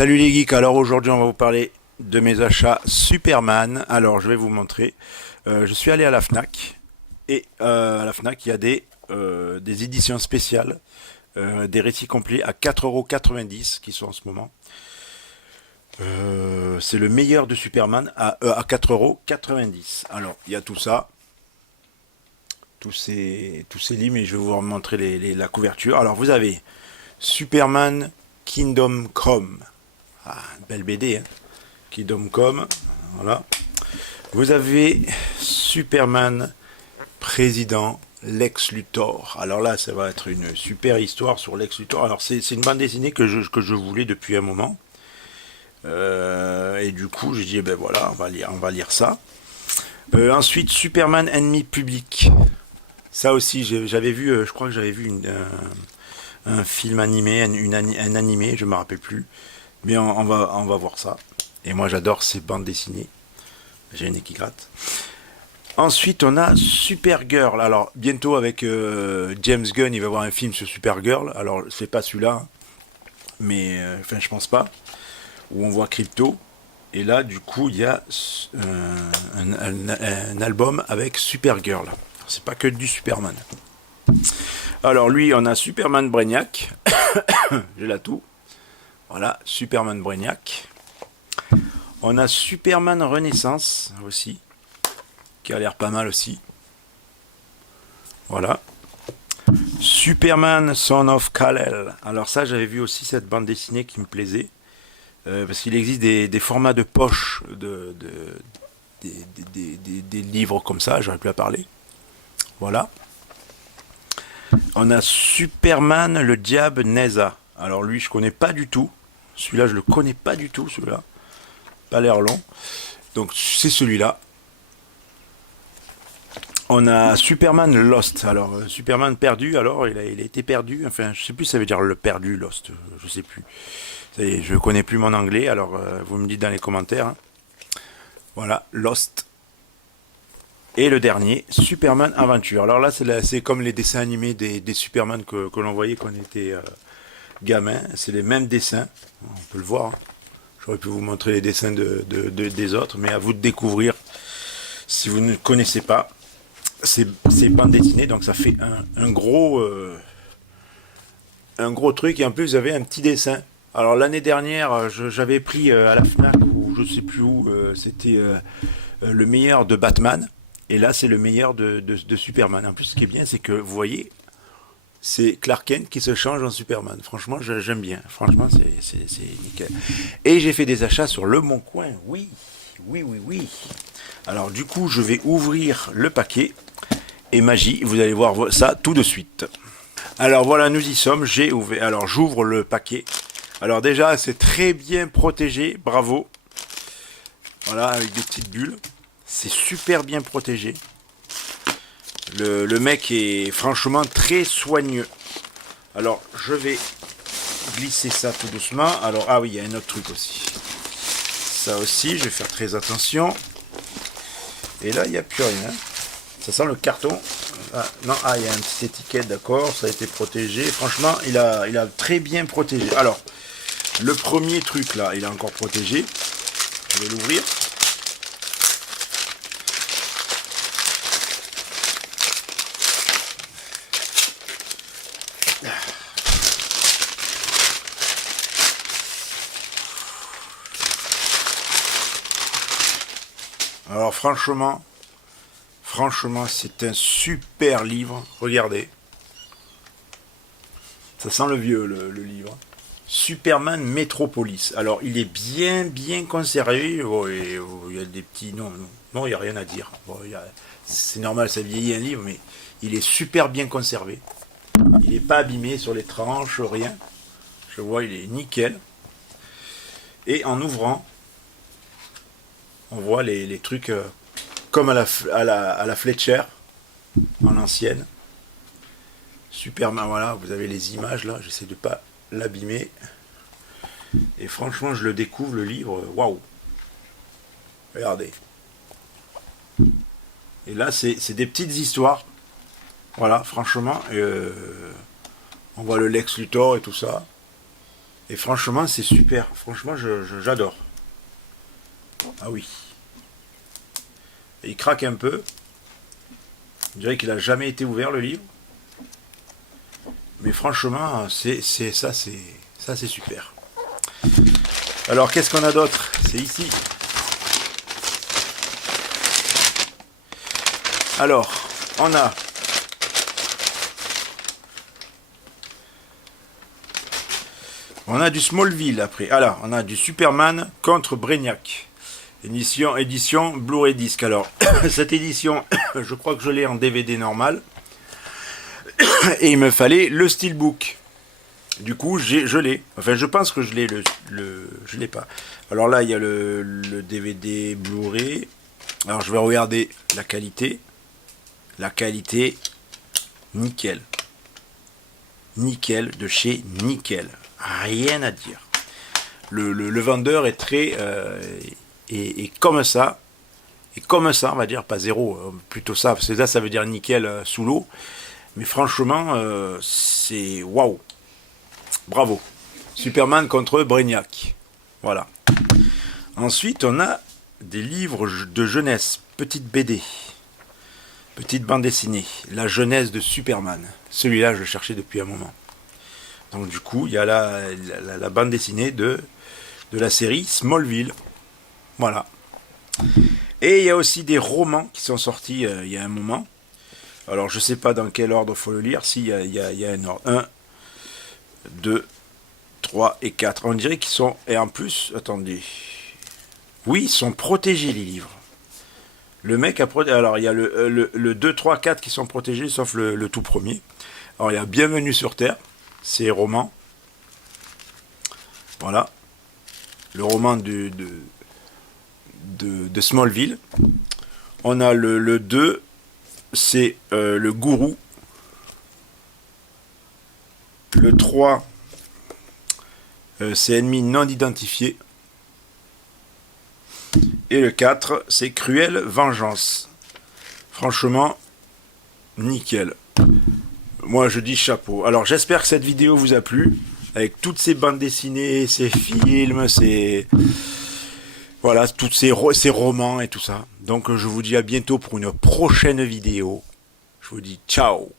Salut les geeks, alors aujourd'hui on va vous parler de mes achats Superman. Alors je vais vous montrer. Je suis allé à la FNAC et à la FNAC il y a des éditions spéciales, des récits complets à 4,90 € qui sont en ce moment. C'est le meilleur de Superman à 4,90 €. Alors il y a tout ça, tous ces livres, et je vais vous montrer la couverture. Alors vous avez Superman Kingdom Come. Ah, belle BD, hein. Kingdom Come, voilà. Vous avez Superman Président Lex Luthor. Alors là, ça va être une super histoire sur Lex Luthor. Alors c'est une bande dessinée que je voulais depuis un moment. Et du coup, j'ai dit, eh ben voilà, on va lire ça. Ensuite, Superman Ennemi Public. Ça aussi, j'avais vu, je crois que j'avais vu un film animé, un animé, je me rappelle plus. Mais on va voir ça. Et moi, j'adore ces bandes dessinées. J'ai une nez qui gratte. Ensuite, on a Supergirl. Alors, bientôt avec James Gunn, il va y avoir un film sur Supergirl. Alors, c'est pas celui-là, hein, mais enfin, je pense pas. Où on voit Crypto. Et là, du coup, il y a un album avec Supergirl. C'est pas que du Superman. Alors, lui, on a Superman Brainiac. J'ai là tout. Voilà, Superman Brainiac. On a Superman Renaissance aussi, qui a l'air pas mal aussi. Voilà. Superman Son of Kal-El. Alors ça, j'avais vu aussi cette bande dessinée qui me plaisait. Parce qu'il existe des formats de poche des livres comme ça, j'aurais pu à parler. Voilà. On a Superman le Diable Neza. Alors lui, je connais pas du tout. Celui-là, je le connais pas du tout, celui-là. Pas l'air long. Donc c'est celui-là. On a Superman Lost. Alors Superman perdu. Alors il a été perdu. Enfin, je sais plus si ça veut dire le perdu Lost. Je sais plus. Ça y est, je connais plus mon anglais. Alors vous me dites dans les commentaires, hein. Voilà, Lost. Et le dernier, Superman Aventure. Alors là, c'est comme les dessins animés des Superman que l'on voyait quand on était gamin. C'est les mêmes dessins. On peut le voir, hein. J'aurais pu vous montrer les dessins des autres, mais à vous de découvrir si vous ne connaissez pas ces bandes dessinées. Donc ça fait un gros truc, et en plus vous avez un petit dessin. Alors l'année dernière, j'avais pris à la FNAC, ou je sais plus où, c'était le meilleur de Batman, et là c'est le meilleur de Superman. En plus, ce qui est bien, c'est que vous voyez, c'est Clark Kent qui se change en Superman. Franchement, j'aime bien. Franchement, c'est nickel. Et j'ai fait des achats sur Le Bon Coin. Oui, oui, oui, oui. Alors du coup, je vais ouvrir le paquet. Et magie, vous allez voir ça tout de suite. Alors voilà, nous y sommes. J'ai ouvert. Alors j'ouvre le paquet. Alors déjà, c'est très bien protégé. Bravo. Voilà, avec des petites bulles. C'est super bien protégé. Le mec est franchement très soigneux. Alors, je vais glisser ça tout doucement. Alors, ah oui, il y a un autre truc aussi. Ça aussi, je vais faire très attention. Et là, il n'y a plus rien. Ça sent le carton. Ah, non, ah, il y a une petite étiquette, d'accord. Ça a été protégé. Franchement, il a très bien protégé. Alors, le premier truc, là, il est encore protégé. Je vais l'ouvrir. Alors franchement, c'est un super livre. Regardez. Ça sent le vieux, le livre. Superman Metropolis. Alors, il est bien conservé. Oh, il y a des petits... Non, il n'y a rien à dire. Bon, c'est normal, ça vieillit un livre, mais il est super bien conservé. Il n'est pas abîmé sur les tranches, rien. Je vois, il est nickel. Et en ouvrant, on voit les trucs comme à la Fletcher, en ancienne. Superman, voilà, vous avez les images là, j'essaie de pas l'abîmer. Et franchement, je le découvre, le livre, waouh! Regardez. Et là, c'est des petites histoires. Voilà, franchement, on voit le Lex Luthor et tout ça. Et franchement, c'est super. Franchement, j'adore. Ah oui. Et il craque un peu. Je dirais qu'il a jamais été ouvert le livre. Mais franchement, ça c'est super. Alors qu'est-ce qu'on a d'autre? C'est ici. Alors, on a du Smallville après. Alors, on a du Superman contre Brainiac. Édition Blu-ray Disc. Alors, cette édition, je crois que je l'ai en DVD normal. Et il me fallait le Steelbook. Du coup, je l'ai. Enfin, je pense que je l'ai. Je l'ai pas. Alors là, il y a le DVD Blu-ray. Alors, je vais regarder la qualité. La qualité, nickel. Nickel de chez Nickel. Rien à dire. Le vendeur est très... et comme ça, on va dire, pas zéro, plutôt ça, parce que là, ça veut dire nickel sous l'eau. Mais franchement, c'est waouh. Bravo. Superman contre Brainiac. Voilà. Ensuite, on a des livres de jeunesse, petite BD, petite bande dessinée, la jeunesse de Superman. Celui-là, je le cherchais depuis un moment. Donc du coup, il y a la bande dessinée de la série Smallville. Voilà. Et il y a aussi des romans qui sont sortis il y a un moment. Alors je sais pas dans quel ordre il faut le lire. Si, il y a un ordre. 1, 2, 3 et 4. On dirait qu'ils sont... Et en plus, attendez. Oui, ils sont protégés les livres. Le mec a protégé... Alors il y a le 2, 3, 4 qui sont protégés, sauf le tout premier. Alors il y a Bienvenue sur Terre. C'est roman. Voilà. Le roman de Smallville. On a le 2, c'est le gourou. Le 3, c'est ennemi non identifié. Et le 4, c'est cruelle vengeance. Franchement, nickel. Moi, je dis chapeau. Alors, j'espère que cette vidéo vous a plu. Avec toutes ces bandes dessinées, ces films, voilà, tous ces romans et tout ça. Donc, je vous dis à bientôt pour une prochaine vidéo. Je vous dis ciao.